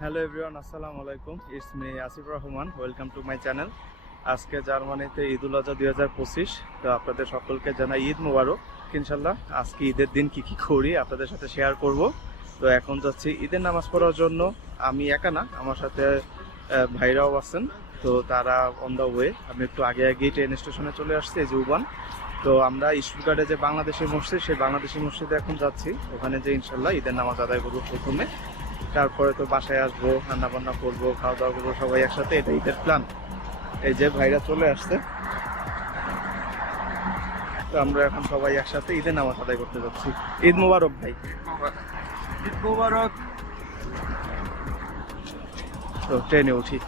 Hello everyone, আসসালামু আলাইকুম। It's me Asif Rahman welcome to my channel আজকে জার্মানিতে ঈদ উল আজহা দুই হাজার পঁচিশ। তো আপনাদের সকলকে জানাই ঈদ মোবারক। ইনশাল্লাহ আজকে ঈদের দিন কি কি করি আপনাদের সাথে শেয়ার করব। তো এখন যাচ্ছি ঈদের নামাজ পড়ার জন্য। আমি একা না, আমার সাথে ভাইরাও আছেন। তো তারা অন দ্য ওয়ে আমি একটু আগে আগেই ট্রেন স্টেশনে চলে আসছি, এই যে উবান। তো আমরা স্টুটগার্ডে যে বাংলাদেশি মসজিদ, সেই বাংলাদেশি মসজিদে এখন যাচ্ছি। ওখানে যে ইনশাল্লাহ ঈদের নামাজ আদায় করব প্রথমে। তারপরে তো বাসায় আসব রান্না বান্না করব খাওয়া দাওয়া করব সবাই একসাথে এটা ঈদের প্ল্যান এই যে ভাইরা চলে আসছে। তো আমরা এখন সবাই একসাথে ঈদের নামাজ আদায় করতে যাচ্ছি। ঈদ মুবারক ভাই। ঈদ মোবারক। তো ট্রেনে উঠি।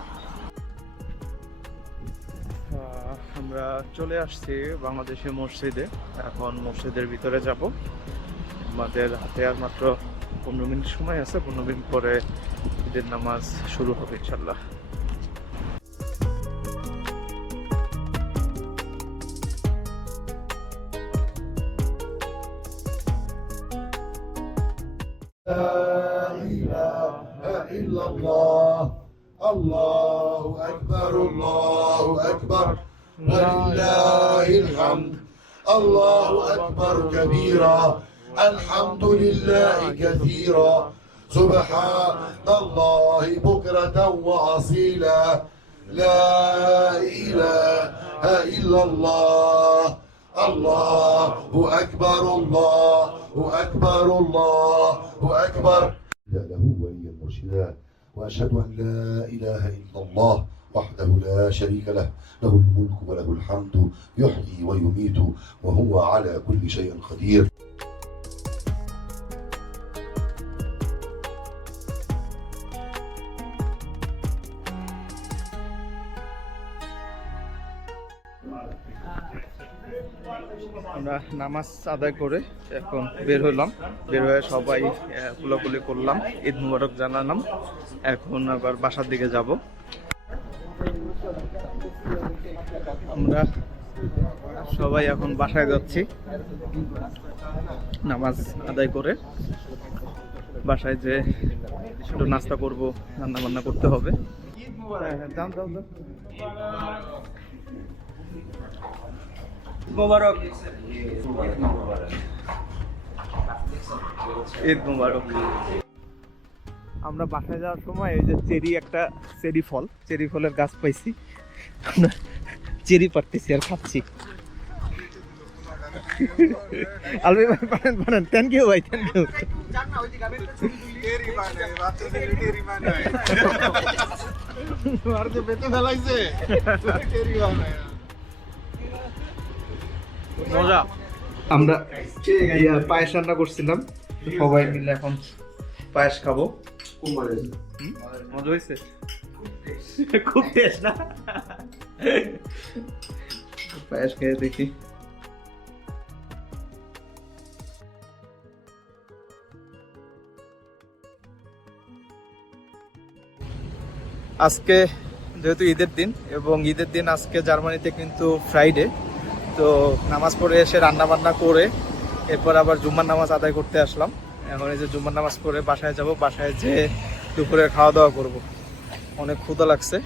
আমরা চলে আসছি বাংলাদেশের মসজিদে। এখন মসজিদের ভিতরে যাব। আমাদের হাতে আর মাত্র পনেরো মিনিট সময় আছে পনেরো মিনিট পরে ঈদের নামাজ শুরু হবে ইনশাল্লাহ لا إله إلا الله الله أكبر الله أكبر ولله الحمد الله أكبر كبيرا الحمد لله كثيرا. سبحان الله بكرة وأصيلا. لا إله إلا الله. الله أكبر الله أكبر الله أكبر. له ولي المرشدا وأشهد أن لا إله إلا الله وحده لا شريك له. له الملك وله الحمد يحيي ويميت وهو على كل شيء قدير. আমরা নামাজ আদায় করে এখন বের হলাম। বের হয়ে সবাই কোলাকুলি করলাম। ঈদ মুবারক জানালাম। এখন আবার বাসার দিকে যাব। আমরা সবাই এখন বাসায় যাচ্ছি। নামাজ আদায় করে বাসায় যে একটু নাস্তা করব রান্না বান্না করতে হবে। দাও দাও দাও। মোবারক। ঈদ মুবারক। আমরা বাসায় যাওয়ার সময় এই যে চেরি একটা চেরি ফল চেরি ফলের গাছ পাইছি। আমরা চেরি পারতেছি আর খাচ্ছি। আলবি ভাই পারেন পারেন থ্যাংক ইউ ভাই থ্যাংক ইউ মজা। আমরা পায়েস রান্না করছিলাম। সবাই মিলে এখন পায়েস খাব। মজা হয়েছে খুব টেস্ট না? পায়েস খেয়ে দেখি। আজকে যেহেতু ঈদের দিন এবং ঈদের দিন আজকে জার্মানিতে কিন্তু ফ্রাইডে তো নামাজ পড়ে এসে রান্না বান্না করে এরপর আবার জুম্মার নামাজ আদায় করতে আসলাম। এখন এই যে জুম্মার নামাজ পড়ে বাসায় যাব, বাসায় যে দুপুরে খাওয়া দাওয়া করব। অনেক ক্ষুধা লাগছে।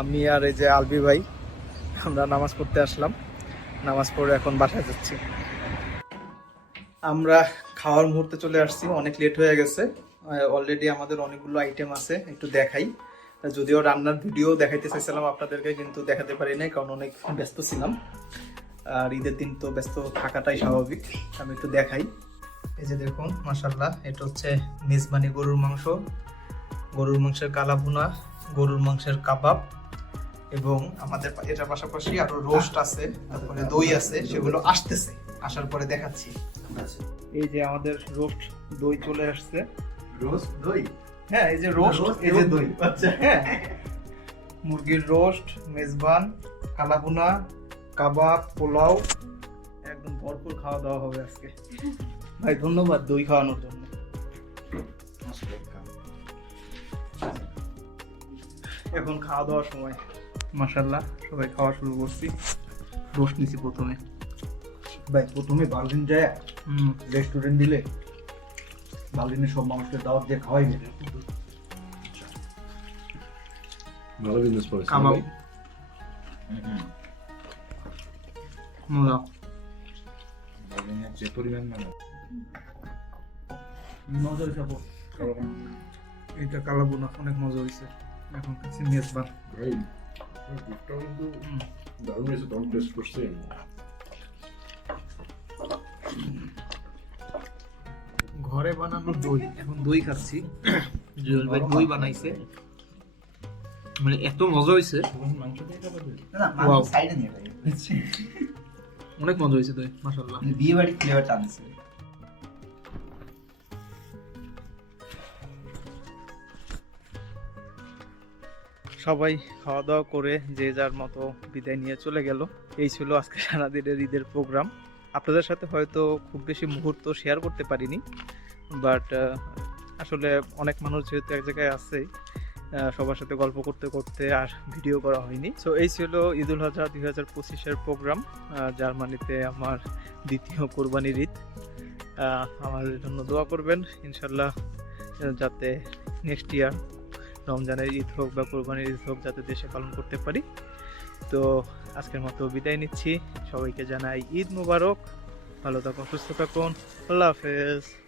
আমি আর এই যে আলবি ভাই, আমরা নামাজ পড়তে আসলাম। নামাজ পড়ে এখন বাসায় যাচ্ছি। আমরা খাওয়ার মুহূর্তে চলে আসছি। অনেক লেট হয়ে গেছে। অলরেডি আমাদের অনেকগুলো আইটেম আছে, একটু দেখাই। যদিও রান্নার ভিডিও দেখাইতে চাইছিলাম, আপনাদেরকে কিন্তু দেখাতে পারি নাই, কারণ অনেক ব্যস্ত ছিলাম। আর ঈদের দিন তো ব্যস্ত থাকাটাই স্বাভাবিক। আমি একটু দেখাই। এই যে দেখুন মাসাল্লাহ এটা হচ্ছে মেজবানি গরুর মাংস। গরুর মাংসের কালা ভুনা গরুর মাংসের কাবাব এবং আমাদের এটার পাশাপাশি আরও রোস্ট আছে তারপরে দই আছে সেগুলো আসতেছে। আসার পরে দেখাচ্ছি। এই যে আমাদের রোস্ট দই চলে আসছে। রোস্ট দই? হ্যাঁ এই যে রোস্ট এই যে দই আচ্ছা। হ্যাঁ মুরগির রোস্ট মেজবান কালাভুনা কাবাব পোলাও একদম ভরপুর খাওয়া দাওয়া হবে আজকে। ভাই ধন্যবাদ দই খাওয়ানোর জন্য। এখন খাওয়া দাওয়ার সময়। মাসাল্লাহ সবাই খাওয়া শুরু করছি। রোস্ট নিছি প্রথমে। ভাই প্রথমে বার্লিন যায় হুম। রেস্টুরেন্ট দিলে বার্লিনে সব মানুষকে দাওয়াত দিয়ে খাওয়াই গেলে ভালো বিজনেস করেছে কাবাব। মজা যে পরিমাণ মানে মজা হয়েছে আপু অনেক মজা হয়েছে এখন খাচ্ছি মেজবান দারুণ হয়েছে তখন টেস্ট করছি। ঘরে বানানো দই এখন দই খাচ্ছি। জুয়েল ভাই দই বানাইছে। মানে এত মজা হয়েছে মাংস দিয়ে খাবে না মাংস সাইডে নিয়ে ভাই অনেক মজা হয়েছে দই মাশাল্লাহ বিয়ে বাড়ির ফ্লেভারটা আনছে। সবাই খাওয়া দাওয়া করে যে যার মতো বিদায় নিয়ে চলে গেল। এই ছিল আজকে সারাদিনের ঈদের প্রোগ্রাম আপনাদের সাথে হয়তো খুব বেশি মুহূর্ত শেয়ার করতে পারিনি বাট আসলে অনেক মানুষ যেহেতু এক জায়গায় আছে সবার সাথে গল্প করতে করতে আর ভিডিও করা হয়নি। সো এই ছিল ঈদুল আজহা দুই হাজার পঁচিশের প্রোগ্রাম জার্মানিতে আমার দ্বিতীয় কোরবানির ঈদ। আহ, আমাদের জন্য দোয়া করবেন ইনশাল্লাহ যাতে নেক্সট ইয়ার রমজানের ঈদ হোক বা কোরবানির ঈদ হোক যাতে দেশে পালন করতে পারি। তো আজকের মতো বিদায় নিচ্ছি। সবাইকে জানাই ঈদ মুবারক। ভালো থাকুন সুস্থ থাকুন। আল্লাহ হাফেজ।